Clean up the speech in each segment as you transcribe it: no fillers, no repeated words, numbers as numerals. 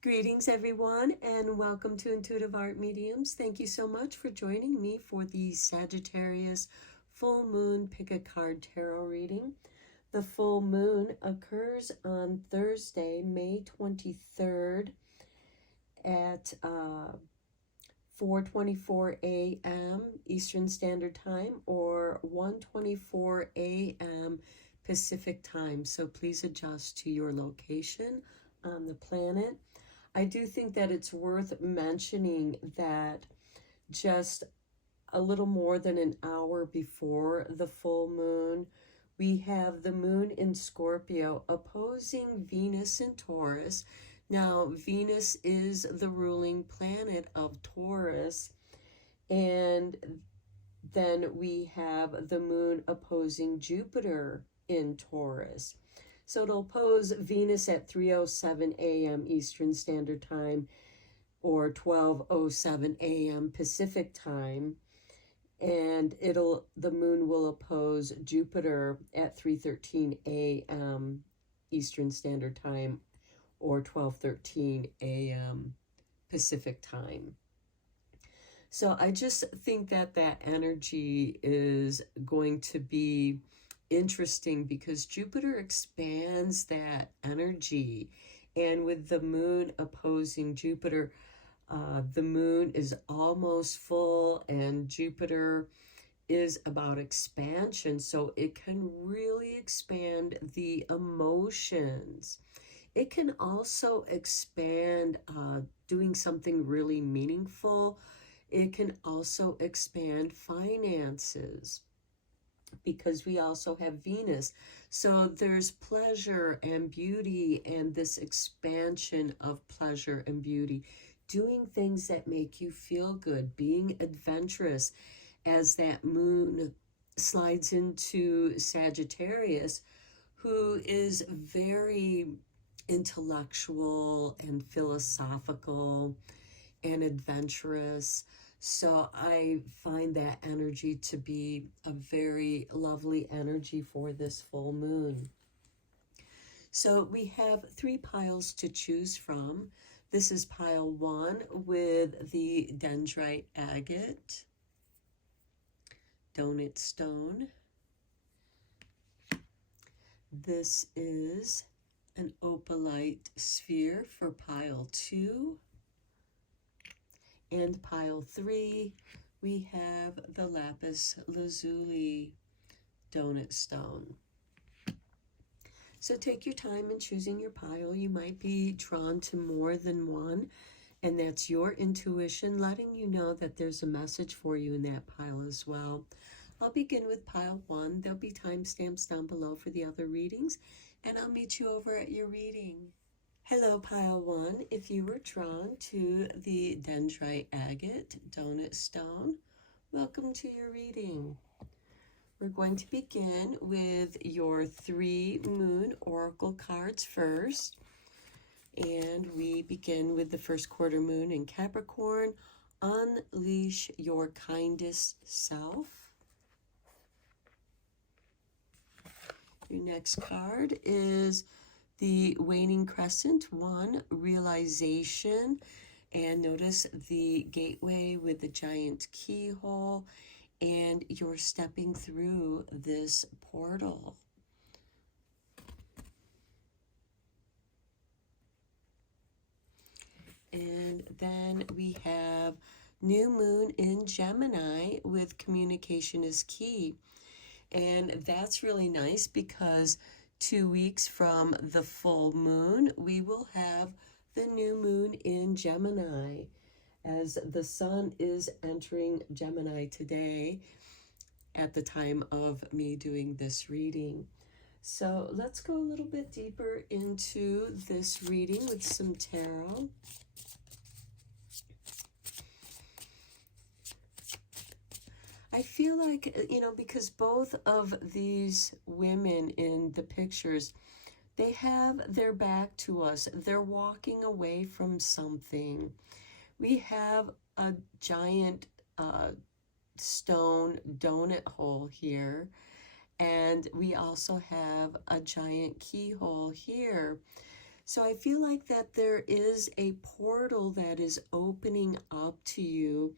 Greetings, everyone, and welcome to Intuitive Art Mediums. Thank you so much for joining me for the Sagittarius Full Moon Pick a Card Tarot reading. The full moon occurs on Thursday, May 23rd at 4:24 a.m. Eastern Standard Time or 1:24 a.m. Pacific Time. So please adjust to your location on the planet. I do think that it's worth mentioning that just a little more than an hour before the full moon, we have the moon in Scorpio opposing Venus in Taurus. Now, Venus is the ruling planet of Taurus, and then we have the moon opposing Jupiter in Taurus. So it'll oppose Venus at 3:07 a.m. Eastern Standard Time or 12:07 a.m. Pacific Time. And the moon will oppose Jupiter at 3:13 a.m. Eastern Standard Time or 12:13 a.m. Pacific Time. So I just think that that energy is going to be interesting because Jupiter expands that energy. And with the moon opposing Jupiter, the moon is almost full and Jupiter is about expansion. So it can really expand the emotions. It can also expand doing something really meaningful. It can also expand finances, because we also have Venus. So there's pleasure and beauty and this expansion of pleasure and beauty, doing things that make you feel good, being adventurous as that moon slides into Sagittarius, who is very intellectual and philosophical and adventurous. So I find that energy to be a very lovely energy for this full moon. So we have 3 piles to choose from. This is pile 1 with the dendrite agate, donut stone. This is an opalite sphere for pile 2. And pile 3, we have the lapis lazuli donut stone. So take your time in choosing your pile. You might be drawn to more than one, and that's your intuition letting you know that there's a message for you in that pile as well. I'll begin with pile 1. There'll be timestamps down below for the other readings, and I'll meet you over at your reading. Hello, pile 1. If you were drawn to the dendrite agate donut stone, welcome to your reading. We're going to begin with your 3 moon oracle cards first. And we begin with the first quarter moon in Capricorn. Unleash your kindest self. Your next card is the waning crescent 1, realization. And notice the gateway with the giant keyhole, and you're stepping through this portal. And then we have new moon in Gemini with communication is key. And that's really nice because 2 weeks from the full moon, we will have the new moon in Gemini, as the sun is entering Gemini today at the time of me doing this reading. So let's go a little bit deeper into this reading with some tarot. I feel like, because both of these women in the pictures, they have their back to us. They're walking away from something. We have a giant stone donut hole here, and we also have a giant keyhole here. So I feel like that there is a portal that is opening up to you,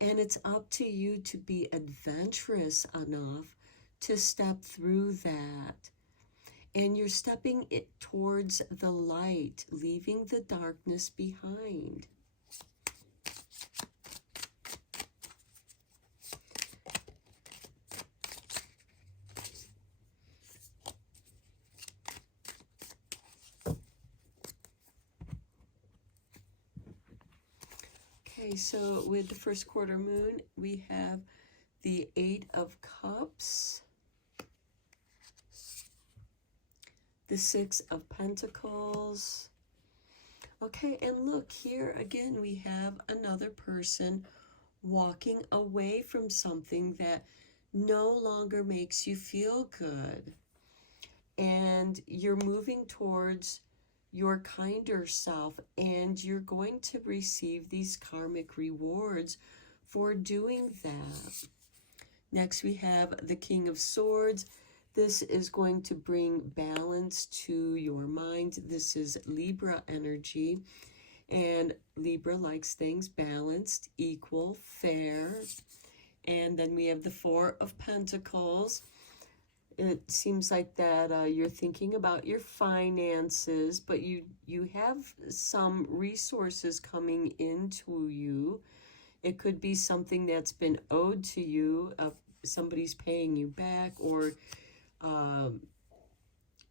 and it's up to you to be adventurous enough to step through that. And you're stepping it towards the light, leaving the darkness behind. Okay, so with the first quarter moon, we have the Eight of Cups, the Six of Pentacles. Okay, and look, here again we have another person walking away from something that no longer makes you feel good. And you're moving towards your kinder self, and you're going to receive these karmic rewards for doing that. Next, we have the King of Swords. This is going to bring balance to your mind. This is Libra energy, and Libra likes things balanced, equal, fair. And then we have the Four of Pentacles. It seems like that you're thinking about your finances, but you have some resources coming into you. It could be something that's been owed to you, somebody's paying you back, or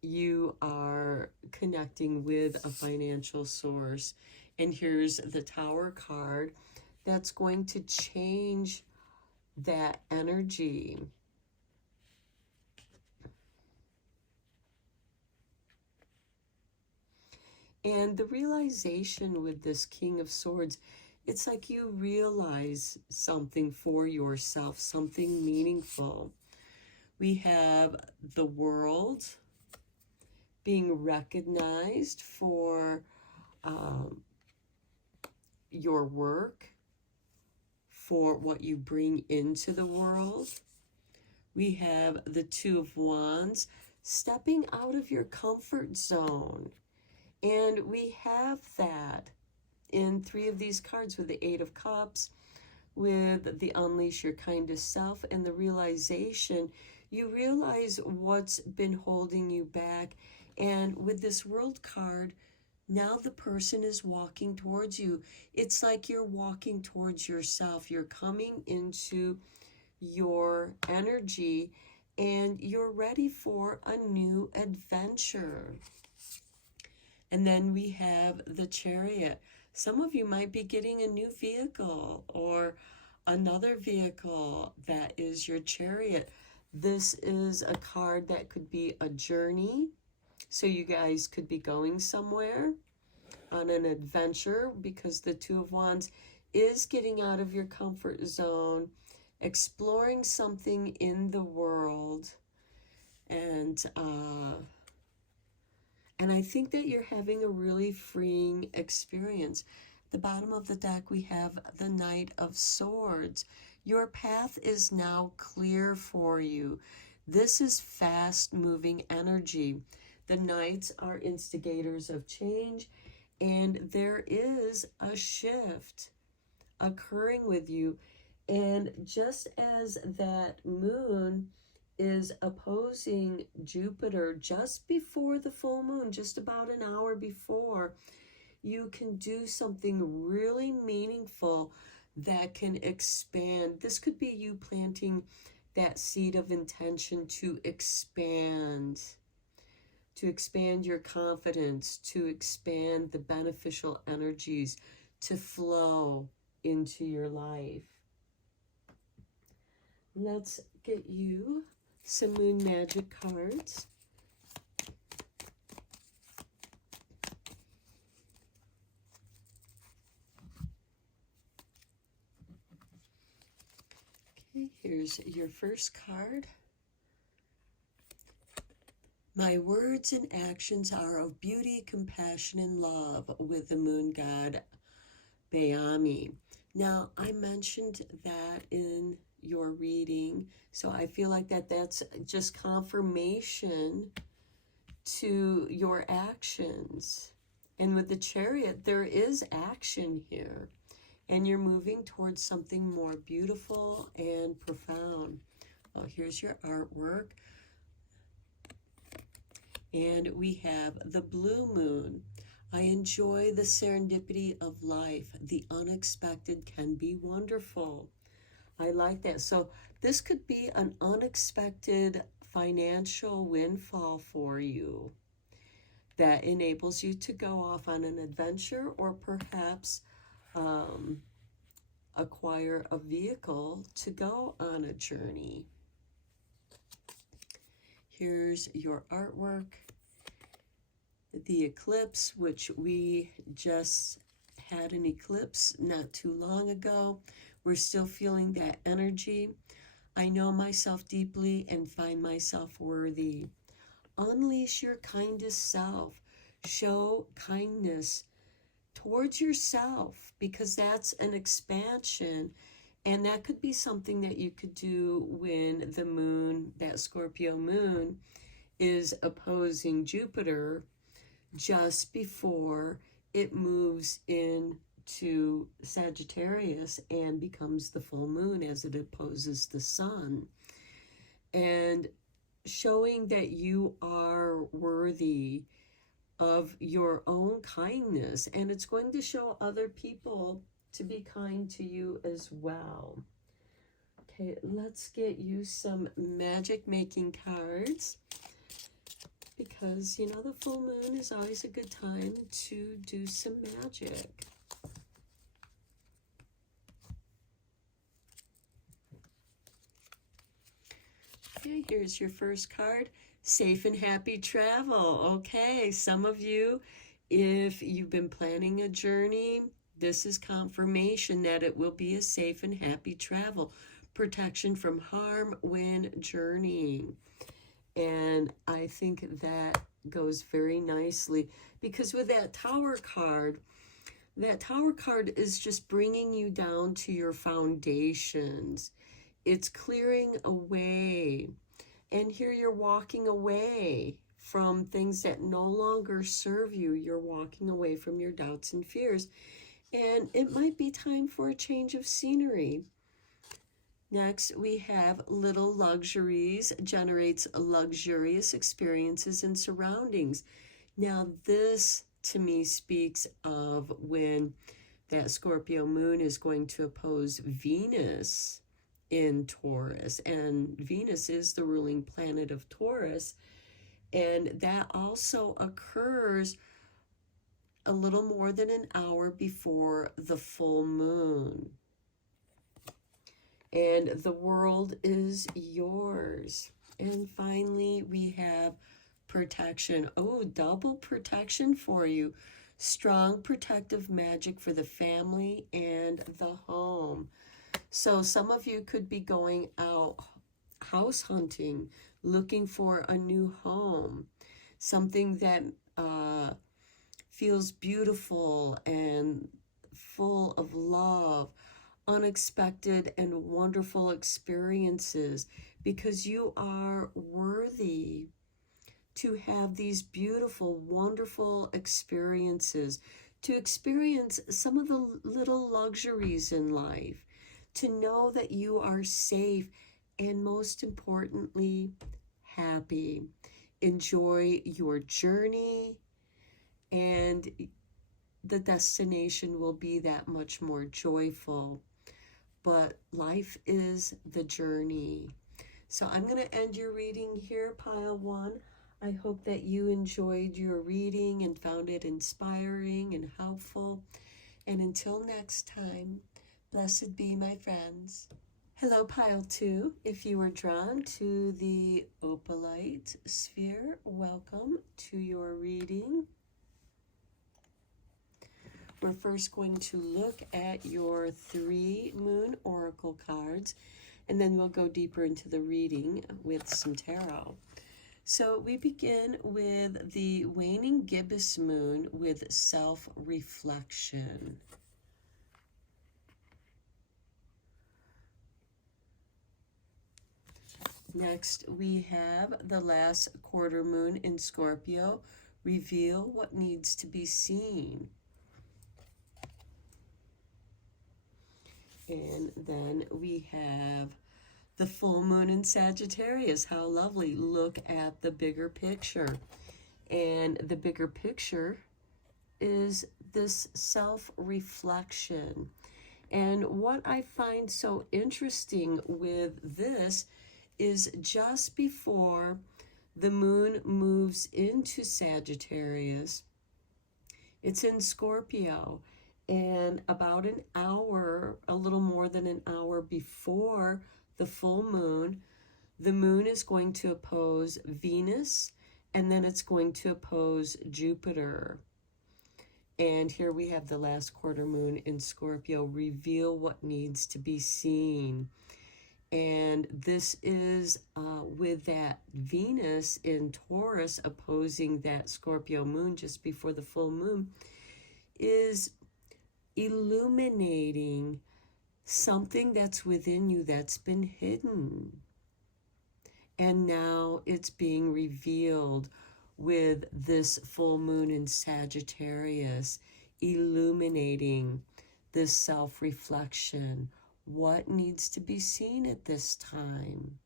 you are connecting with a financial source. And here's the Tower card that's going to change that energy. And the realization with this King of Swords, it's like you realize something for yourself, something meaningful. We have the World being recognized for your work, for what you bring into the world. We have the Two of Wands, stepping out of your comfort zone. And we have that in three of these cards, with the Eight of Cups, with the Unleash Your Kindest Self, and the realization. You realize what's been holding you back. And with this World card, now the person is walking towards you. It's like you're walking towards yourself. You're coming into your energy, and you're ready for a new adventure. And then we have the Chariot. Some of you might be getting a new vehicle, or another vehicle that is your chariot. This is a card that could be a journey. So you guys could be going somewhere on an adventure, because the Two of Wands is getting out of your comfort zone, exploring something in the world. And I think that you're having a really freeing experience. At the bottom of the deck, we have the Knight of Swords. Your path is now clear for you. This is fast-moving energy. The Knights are instigators of change, and there is a shift occurring with you. And just as that moon is opposing Jupiter just before the full moon, just about an hour before, you can do something really meaningful that can expand. This could be you planting that seed of intention to expand your confidence, to expand the beneficial energies to flow into your life. Let's get you some moon magic cards. Okay, here's your first card. My words and actions are of beauty, compassion, and love, with the moon god Bayami. Now, I mentioned that in your reading, so I feel like that's just confirmation to your actions. And with the Chariot, there is action here. And you're moving towards something more beautiful and profound. Oh, here's your artwork. And we have the blue moon. I enjoy the serendipity of life. The unexpected can be wonderful. I like that. So this could be an unexpected financial windfall for you that enables you to go off on an adventure, or perhaps acquire a vehicle to go on a journey. Here's your artwork. The eclipse, which we just had an eclipse not too long ago. We're still feeling that energy. I know myself deeply and find myself worthy. Unleash your kindest self. Show kindness towards yourself, because that's an expansion. And that could be something that you could do when the moon, that Scorpio moon, is opposing Jupiter just before it moves into Sagittarius and becomes the full moon as it opposes the sun. And showing that you are worthy of your own kindness, and it's going to show other people to be kind to you as well. Okay, let's get you some magic making cards, because you know the full moon is always a good time to do some magic. Okay, here's your first card. Safe and happy travel. Okay, some of you, if you've been planning a journey, this is confirmation that it will be a safe and happy travel. Protection from harm when journeying. And I think that goes very nicely, because with that Tower card is just bringing you down to your foundations. It's clearing away. And here you're walking away from things that no longer serve you. You're walking away from your doubts and fears. And it might be time for a change of scenery. Next, we have Little Luxuries generates luxurious experiences and surroundings. Now, this to me speaks of when that Scorpio moon is going to oppose Venus in Taurus, and Venus is the ruling planet of Taurus, and that also occurs a little more than an hour before the full moon. And the world is yours. And finally, we have protection. Oh, double protection for you. Strong protective magic for the family and the home. So some of you could be going out house hunting, looking for a new home, something that feels beautiful and full of love, unexpected and wonderful experiences, because you are worthy to have these beautiful, wonderful experiences, to experience some of the little luxuries in life, to know that you are safe, and most importantly, happy. Enjoy your journey, and the destination will be that much more joyful. But life is the journey. So I'm going to end your reading here, Pile 1. I hope that you enjoyed your reading and found it inspiring and helpful. And until next time, blessed be, my friends. Hello, Pile 2. If you were drawn to the opalite sphere, welcome to your reading. We're first going to look at your 3 moon oracle cards, and then we'll go deeper into the reading with some tarot. So we begin with the waning gibbous moon with self-reflection. Next, we have the last quarter moon in Scorpio. Reveal what needs to be seen. And then we have the full moon in Sagittarius. How lovely. Look at the bigger picture. And the bigger picture is this self-reflection. And what I find so interesting with this is just before the moon moves into Sagittarius, it's in Scorpio. And about an hour, a little more than an hour before the full moon, the moon is going to oppose Venus, and then it's going to oppose Jupiter. And here we have the last quarter moon in Scorpio. Reveal what needs to be seen. And this is with that Venus in Taurus opposing that Scorpio moon just before the full moon, is illuminating something that's within you that's been hidden. And now it's being revealed with this full moon in Sagittarius, illuminating this self-reflection. What needs to be seen at this time?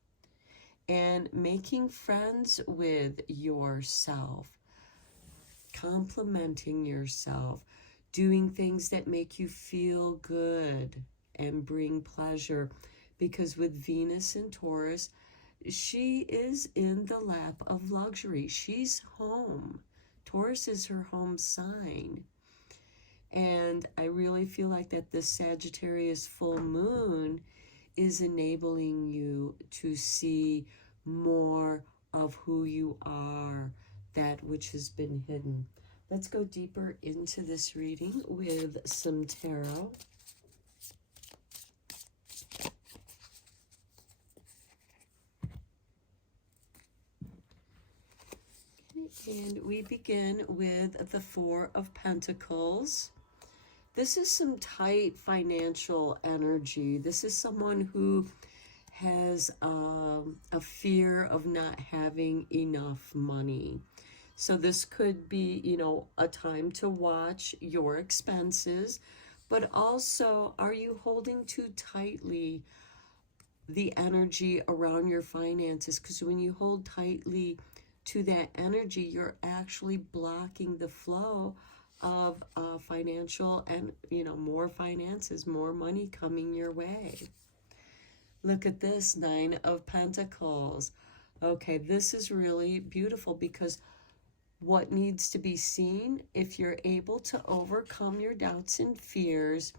And making friends with yourself, complimenting yourself, doing things that make you feel good and bring pleasure. Because with Venus in Taurus, she is in the lap of luxury. She's home. Taurus is her home sign. And I really feel like that this Sagittarius full moon is enabling you to see more of who you are, that which has been hidden. Let's go deeper into this reading with some tarot. And we begin with the Four of Pentacles. This is some tight financial energy. This is someone who has a fear of not having enough money. So this could be, you know, a time to watch your expenses, but also, are you holding too tightly the energy around your finances? Because when you hold tightly to that energy, you're actually blocking the flow of financial and, you know, more finances, more money coming your way. Look at this, Nine of Pentacles. Okay, this is really beautiful because what needs to be seen, if you're able to overcome your doubts and fears,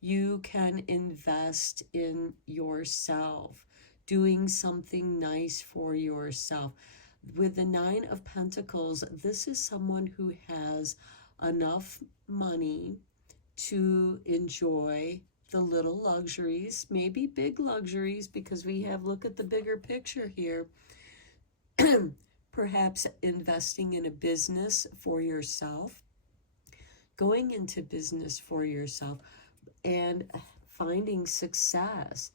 you can invest in yourself, doing something nice for yourself. With the Nine of Pentacles, this is someone who has enough money to enjoy the little luxuries, maybe big luxuries, because we have, look at the bigger picture here. Perhaps investing in a business for yourself, going into business for yourself, and finding success.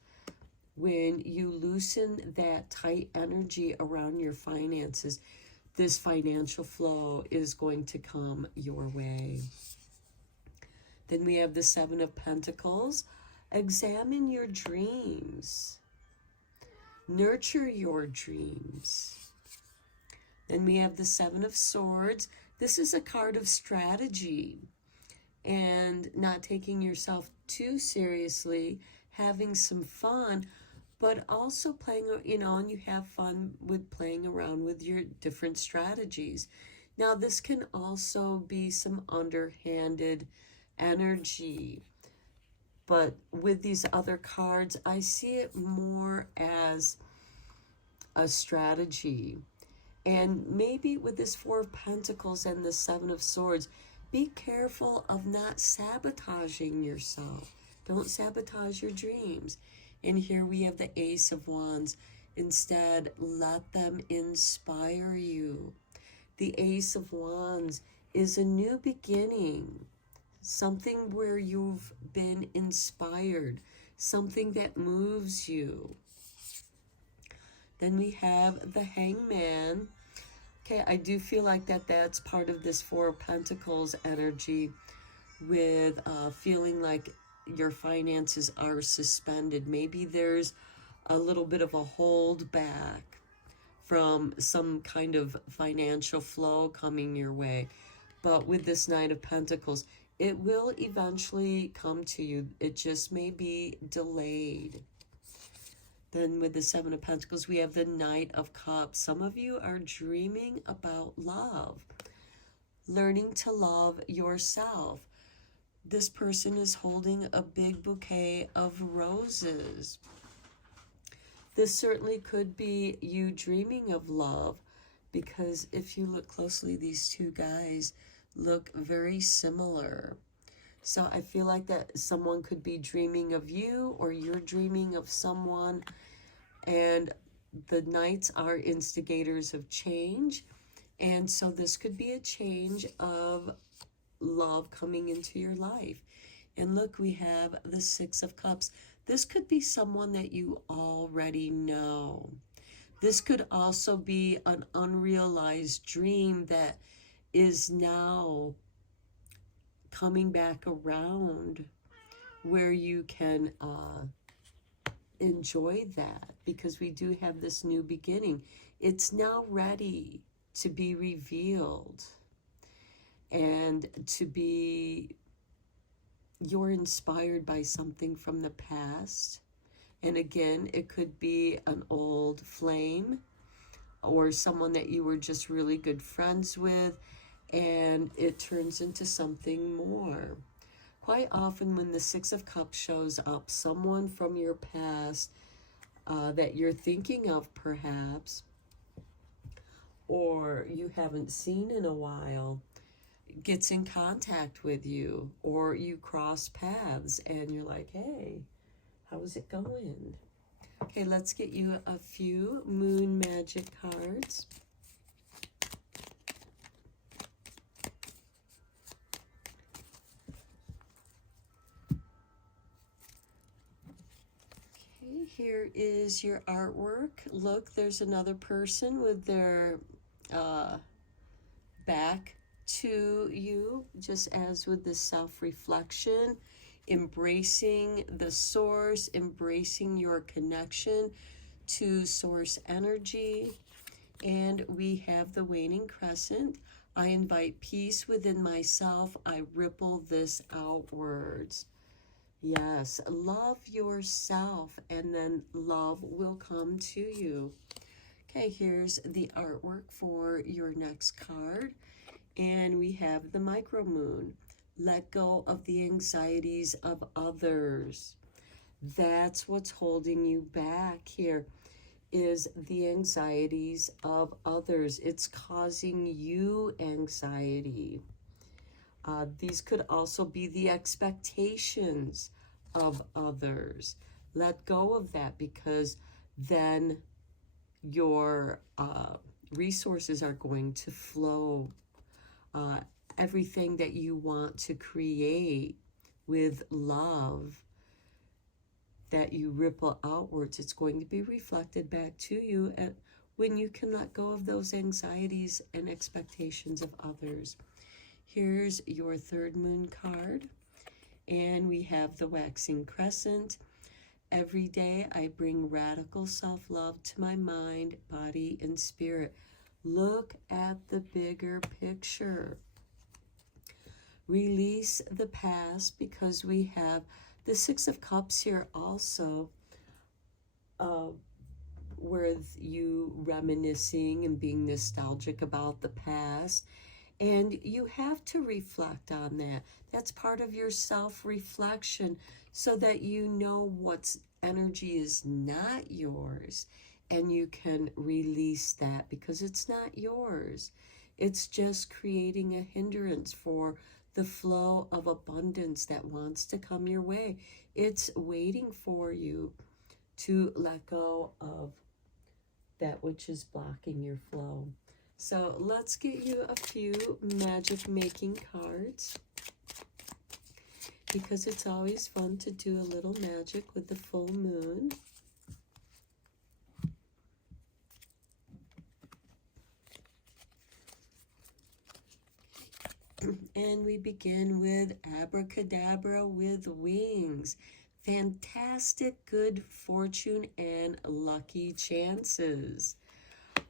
When you loosen that tight energy around your finances, this financial flow is going to come your way. Then we have the Seven of Pentacles. Examine your dreams. Nurture your dreams. Then we have the Seven of Swords. This is a card of strategy and not taking yourself too seriously, having some fun, but also playing, you know, and you have fun with playing around with your different strategies. Now, this can also be some underhanded energy, but with these other cards, I see it more as a strategy. And maybe with this Four of Pentacles and the Seven of Swords, be careful of not sabotaging yourself. Don't sabotage your dreams. And here we have the Ace of Wands. Instead, let them inspire you. The Ace of Wands is a new beginning, something where you've been inspired, something that moves you. Then we have the Hangman. Okay, I do feel like that's part of this Four of Pentacles energy, with feeling like your finances are suspended. Maybe there's a little bit of a hold back from some kind of financial flow coming your way. But with this Knight of Pentacles, it will eventually come to you. It just may be delayed. Then with the Seven of Pentacles, we have the Knight of Cups. Some of you are dreaming about love, learning to love yourself. This person is holding a big bouquet of roses. This certainly could be you dreaming of love, because if you look closely, these two guys look very similar. So I feel like that someone could be dreaming of you, or you're dreaming of someone. And the Knights are instigators of change. And so this could be a change of love coming into your life. And look, we have the Six of Cups. This could be someone that you already know. This could also be an unrealized dream that is now coming back around, where you can enjoy that, because we do have this new beginning. It's now ready to be revealed, and to be, you're inspired by something from the past. And again, it could be an old flame, or someone that you were just really good friends with, and it turns into something more. Quite often when the Six of Cups shows up, someone from your past that you're thinking of perhaps, or you haven't seen in a while, gets in contact with you, or you cross paths and you're like, hey, how's it going? Okay, let's get you a few moon magic cards. Here is your artwork. Look, there's another person with their back to you, just as with the self-reflection, embracing the source, embracing your connection to source energy. And we have the waning crescent. I invite peace within myself. I ripple this outwards. Yes, love yourself, and then love will come to you. Okay, here's the artwork for your next card. And we have the micro moon. Let go of the anxieties of others. That's what's holding you back here, is the anxieties of others. It's causing you anxiety. These could also be the expectations of others. Let go of that, because then your resources are going to flow. Everything that you want to create with love, that you ripple outwards, it's going to be reflected back to you when you can let go of those anxieties and expectations of others. Here's your third moon card, and we have the waxing crescent. Every day I bring radical self-love to my mind, body, and spirit. Look at the bigger picture. Release the past, because we have the Six of Cups here also, with you reminiscing and being nostalgic about the past. And you have to reflect on that. That's part of your self-reflection, so that you know what's energy is not yours, and you can release that, because it's not yours. It's just creating a hindrance for the flow of abundance that wants to come your way. It's waiting for you to let go of that which is blocking your flow. So let's get you a few magic making cards, because it's always fun to do a little magic with the full moon. And we begin with abracadabra with wings. Fantastic good fortune and lucky chances.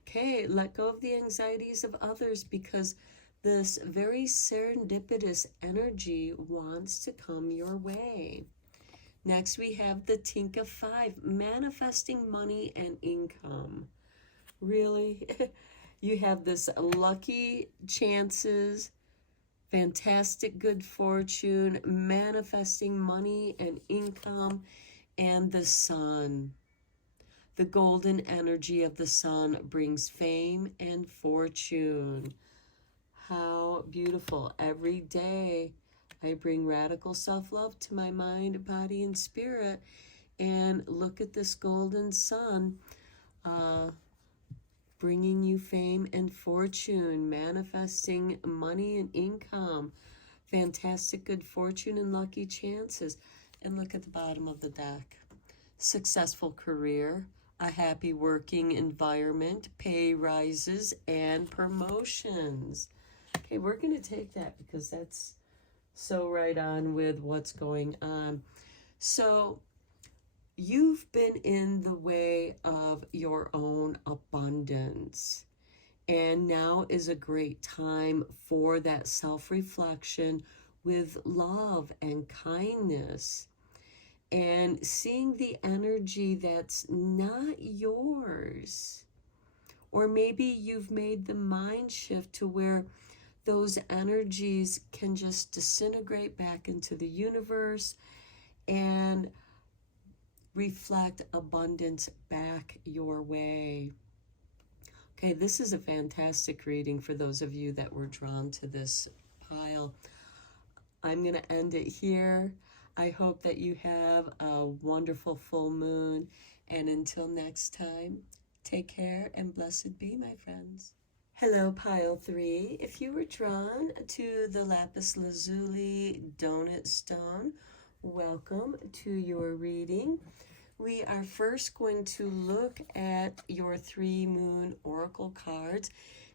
Okay, let go of the anxieties of others because this very serendipitous energy wants to come your way. Next, we have the Tinka 5, manifesting money and income. Really? You have this lucky chances, fantastic good fortune, manifesting money and income, and the sun. The golden energy of the sun brings fame and fortune. How beautiful. Every day I bring radical self-love to my mind, body, and spirit. And look at this golden sun bringing you fame and fortune, manifesting money and income, fantastic good fortune and lucky chances. And look at the bottom of the deck. Successful career, a happy working environment, pay rises, and promotions. Okay, we're going to take that because that's so right on with what's going on. So you've been in the way of your own abundance. And now is a great time for that self-reflection with love and kindness. And seeing the energy that's not yours. Or maybe you've made the mind shift to where those energies can just disintegrate back into the universe and reflect abundance back your way. Okay, this is a fantastic reading for those of you that were drawn to this pile. I'm going to end it here. I hope that you have a wonderful full moon. And until next time, take care and blessed be, my friends. Hello, Pile 3. If you were drawn to the lapis lazuli donut stone, welcome to your reading. We are first going to look at your 3 moon oracle cards,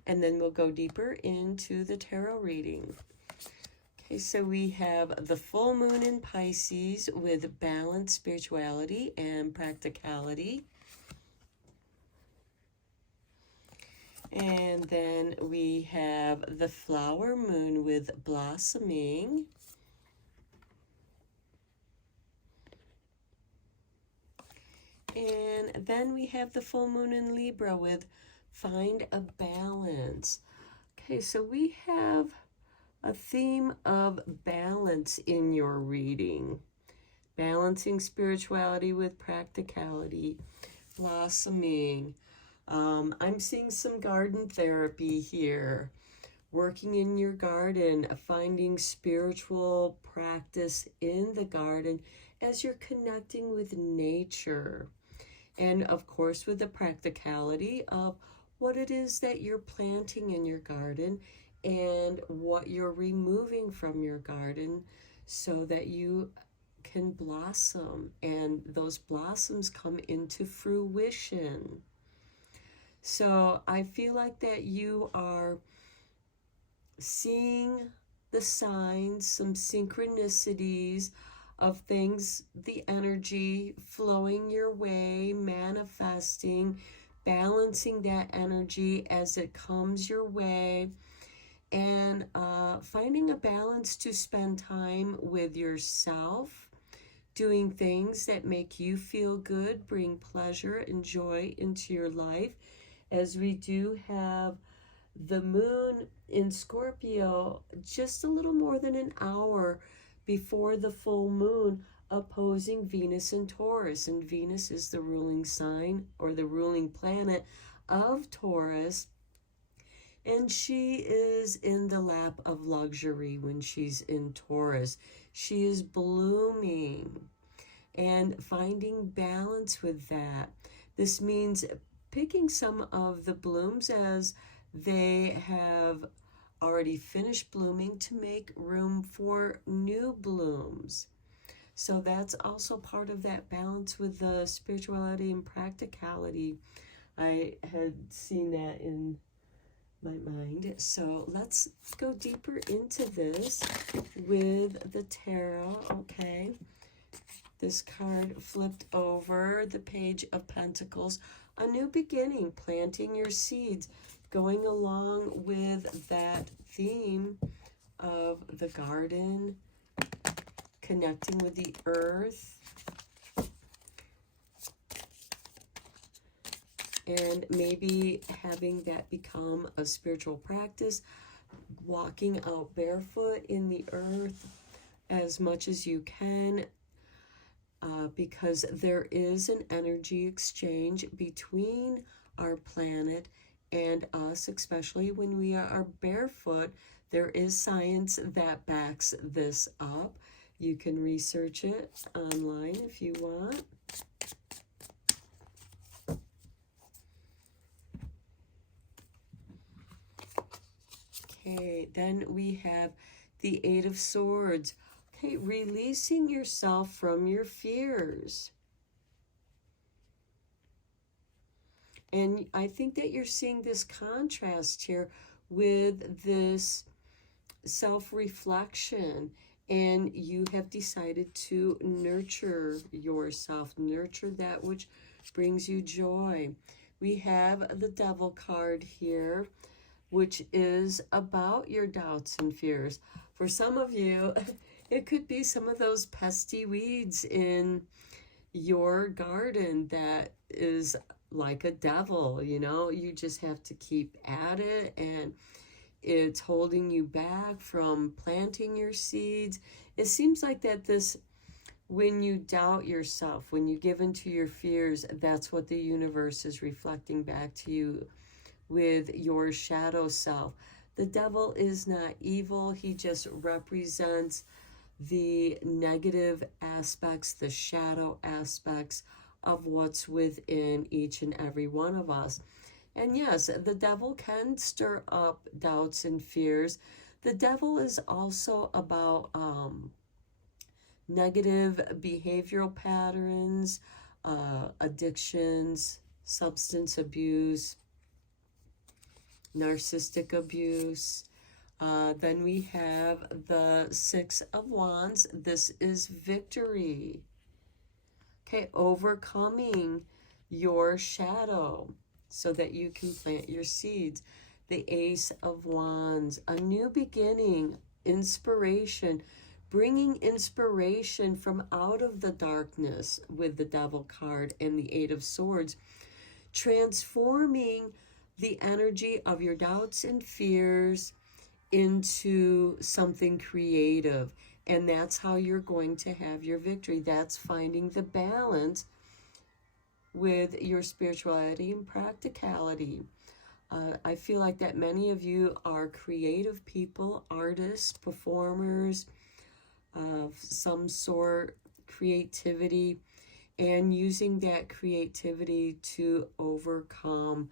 and then we'll go deeper into the tarot reading. Okay, so we have the full moon in Pisces with balance, spirituality, and practicality. And then we have the flower moon with blossoming. And then we have the full moon in Libra with find a balance. Okay, so we have a theme of balance in your reading. Balancing spirituality with practicality. Blossoming. I'm seeing some garden therapy here. Working in your garden, finding spiritual practice in the garden as you're connecting with nature. And of course, with the practicality of what it is that you're planting in your garden and what you're removing from your garden so that you can blossom and those blossoms come into fruition. So I feel like that you are seeing the signs, some synchronicities of things, the energy flowing your way, manifesting, balancing that energy as it comes your way, and finding a balance to spend time with yourself, doing things that make you feel good, bring pleasure and joy into your life, as we do have the moon in Scorpio just a little more than an hour before the full moon, opposing Venus in Taurus. And Venus is the ruling sign or the ruling planet of Taurus. And she is in the lap of luxury when she's in Taurus. She is blooming and finding balance with that. This means picking some of the blooms as they have already finished blooming to make room for new blooms. So that's also part of that balance with the spirituality and practicality. I had seen that in my mind. So let's go deeper into this with the tarot, okay? This card flipped over, the Page of Pentacles. A new beginning, planting your seeds, going along with that theme of the garden, connecting with the earth, and maybe having that become a spiritual practice, walking out barefoot in the earth as much as you can, because there is an energy exchange between our planet and us, especially when we are barefoot. There is science that backs this up. You can research it online if you want. Okay, then we have the Eight of Swords. Okay, releasing yourself from your fears. And I think that you're seeing this contrast here with this self-reflection, and you have decided to nurture yourself, nurture that which brings you joy. We have the Devil card here, which is about your doubts and fears. For some of you, it could be some of those pesky weeds in your garden that is like a devil, you know. You just have to keep at it, and it's holding you back from planting your seeds. It seems like that when you doubt yourself, when you give into your fears, that's what the universe is reflecting back to you with your shadow self. The devil is not evil. He just represents the negative aspects, the shadow aspects of what's within each and every one of us. And yes, the devil can stir up doubts and fears. The devil is also about negative behavioral patterns, addictions, substance abuse, narcissistic abuse. Then we have the Six of Wands. This is victory. Okay, overcoming your shadow so that you can plant your seeds. The Ace of Wands, a new beginning, inspiration, bringing inspiration from out of the darkness with the Devil card and the Eight of Swords, transforming the energy of your doubts and fears into something creative. And that's how you're going to have your victory. That's finding the balance with your spirituality and practicality. I feel like that many of you are creative people, artists, performers of some sort, creativity, and using that creativity to overcome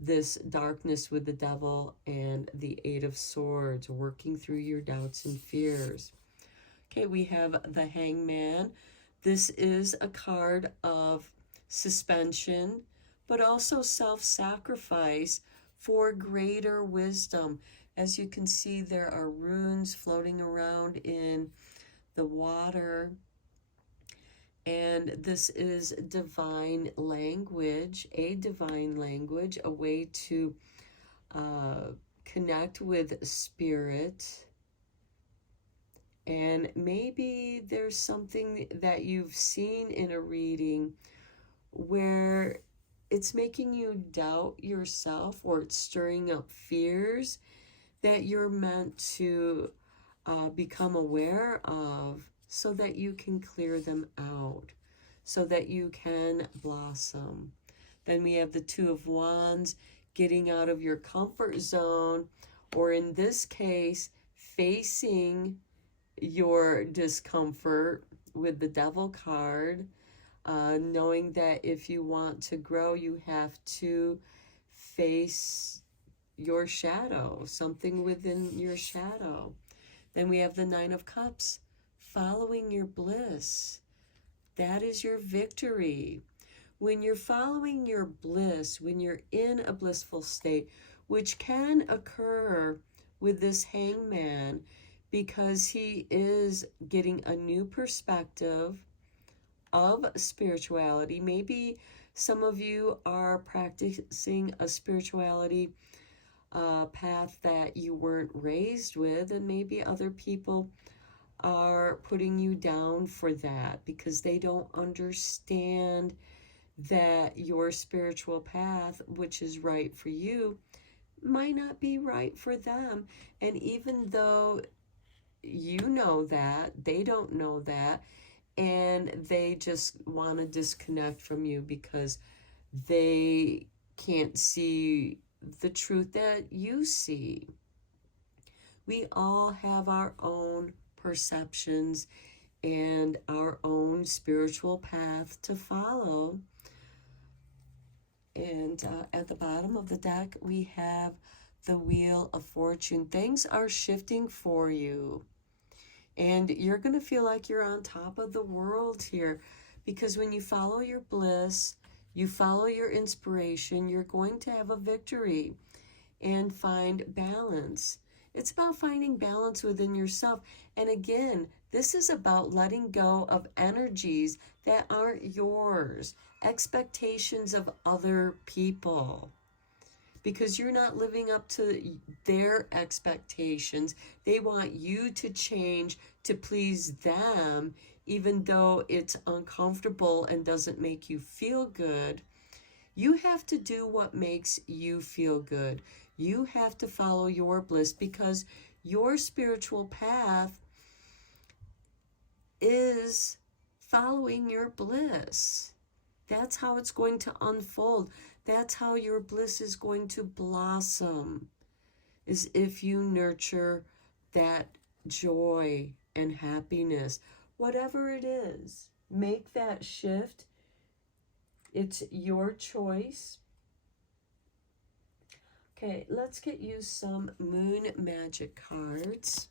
this darkness with the devil and the Eight of Swords, working through your doubts and fears. Okay, we have the Hangman. This is a card of suspension, but also self-sacrifice for greater wisdom. As you can see, there are runes floating around in the water, and this is divine language, a divine language, a way to connect with spirit. And maybe there's something that you've seen in a reading where it's making you doubt yourself, or it's stirring up fears that you're meant to become aware of, so that you can clear them out, so that you can blossom. Then we have the Two of Wands, getting out of your comfort zone, or in this case, facing your discomfort with the Devil card, knowing that if you want to grow, you have to face your shadow, something within your shadow. Then we have the Nine of Cups, following your bliss. That is your victory. When you're following your bliss, when you're in a blissful state, which can occur with this hangman because he is getting a new perspective of spirituality. Maybe some of you are practicing a spirituality path that you weren't raised with, and maybe other people are putting you down for that because they don't understand that your spiritual path, which is right for you, might not be right for them. And even though you know that, they don't know that, and they just want to disconnect from you because they can't see the truth that you see. We all have our own perceptions and our own spiritual path to follow. And at the bottom of the deck, we have the Wheel of Fortune. Things are shifting for you. And you're going to feel like you're on top of the world here. Because when you follow your bliss, you follow your inspiration, you're going to have a victory and find balance. It's about finding balance within yourself. And again, this is about letting go of energies that aren't yours, expectations of other people, because you're not living up to their expectations. They want you to change to please them, even though it's uncomfortable and doesn't make you feel good. You have to do what makes you feel good. You have to follow your bliss because your spiritual path is following your bliss. That's how it's going to unfold. That's how your bliss is going to blossom, is if you nurture that joy and happiness. Whatever it is, make that shift. It's your choice. Okay, let's get you some moon magic cards.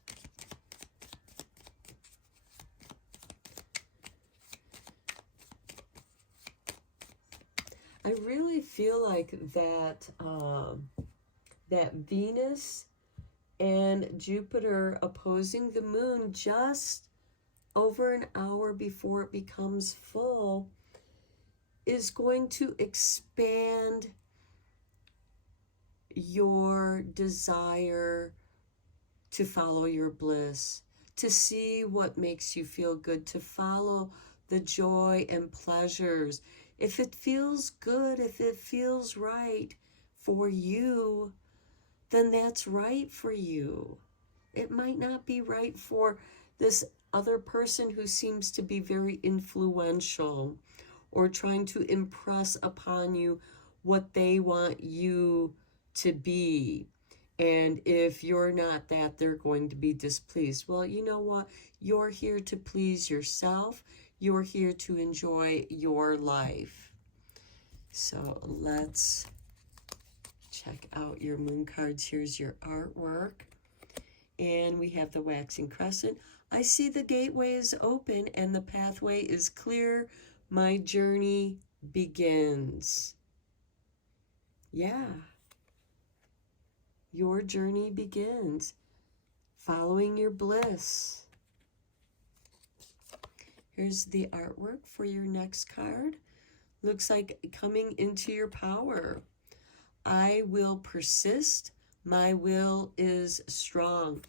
I really feel like that that Venus and Jupiter opposing the moon just over an hour before it becomes full is going to expand your desire to follow your bliss, to see what makes you feel good, to follow the joy and pleasures. If it feels good, if it feels right for you, then that's right for you. It might not be right for this other person who seems to be very influential or trying to impress upon you what they want you to be. And if you're not that, they're going to be displeased. Well, you know what? You're here to please yourself. You're here to enjoy your life. So let's check out your moon cards. Here's your artwork. And we have the waxing crescent. I see the gateway is open and the pathway is clear. My journey begins. Yeah. Your journey begins. Following your bliss. Here's the artwork for your next card. Looks like coming into your power. I will persist. My will is strong.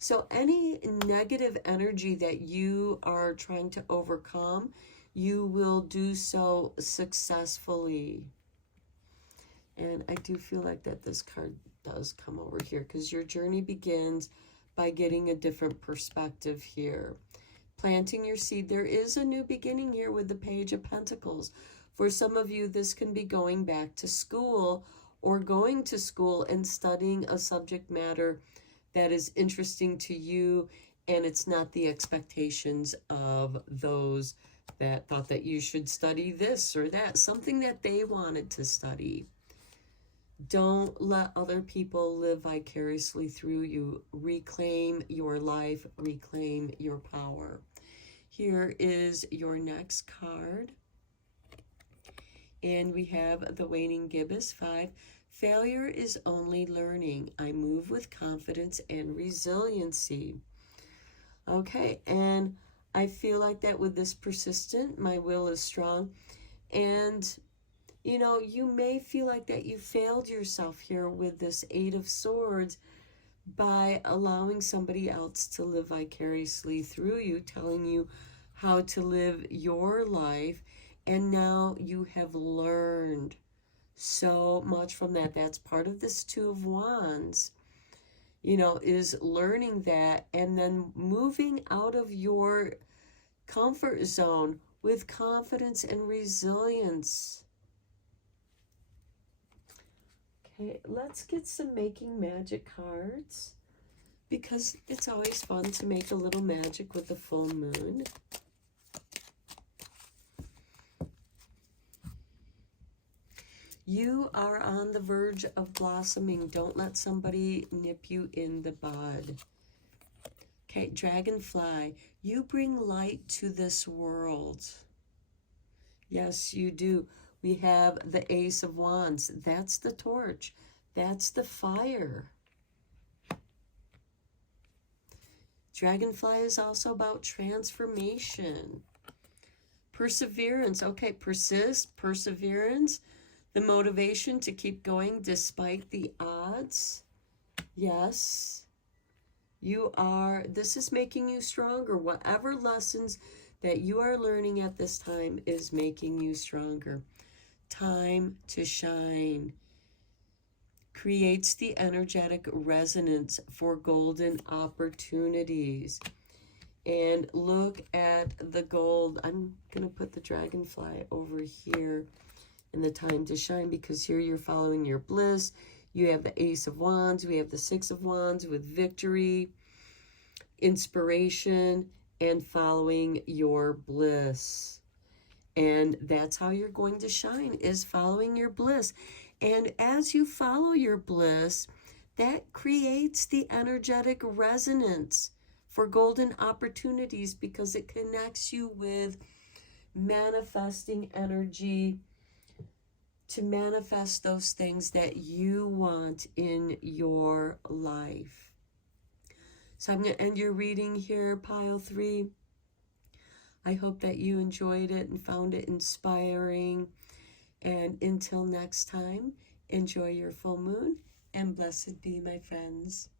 So any negative energy that you are trying to overcome, you will do so successfully. And I do feel like that this card does come over here because your journey begins by getting a different perspective here. Planting your seed. There is a new beginning here with the Page of Pentacles. For some of you, this can be going back to school or going to school and studying a subject matter that is interesting to you, and it's not the expectations of those that thought that you should study this or that, something that they wanted to study. Don't let other people live vicariously through you. Reclaim your life, reclaim your power. Here is your next card. And we have the waning gibbous 5. Failure is only learning. I move with confidence and resiliency. Okay, and I feel like that with this persistent, my will is strong. And, you know, you may feel like that you failed yourself here with this Eight of Swords by allowing somebody else to live vicariously through you, telling you how to live your life. And now you have learned so much from that. That's part of this Two of Wands, you know, is learning that and then moving out of your comfort zone with confidence and resilience. Okay, let's get some Making Magic cards, because it's always fun to make a little magic with the full moon. You are on the verge of blossoming. Don't let somebody nip you in the bud. Okay, Dragonfly, you bring light to this world. Yes, you do. We have the Ace of Wands. That's the torch. That's the fire. Dragonfly is also about transformation. Perseverance. Okay, persist, perseverance. The motivation to keep going despite the odds. Yes. You are, this is making you stronger. Whatever lessons that you are learning at this time is making you stronger. Time to shine. Creates the energetic resonance for golden opportunities. And look at the gold. I'm going to put the dragonfly over here in the time to shine, because here you're following your bliss. You have the Ace of Wands. We have the Six of Wands with victory, inspiration, and following your bliss. And that's how you're going to shine, is following your bliss. And as you follow your bliss, that creates the energetic resonance for golden opportunities, because it connects you with manifesting energy to manifest those things that you want in your life. So I'm going to end your reading here, pile 3. I hope that you enjoyed it and found it inspiring. And until next time, enjoy your full moon and blessed be, my friends.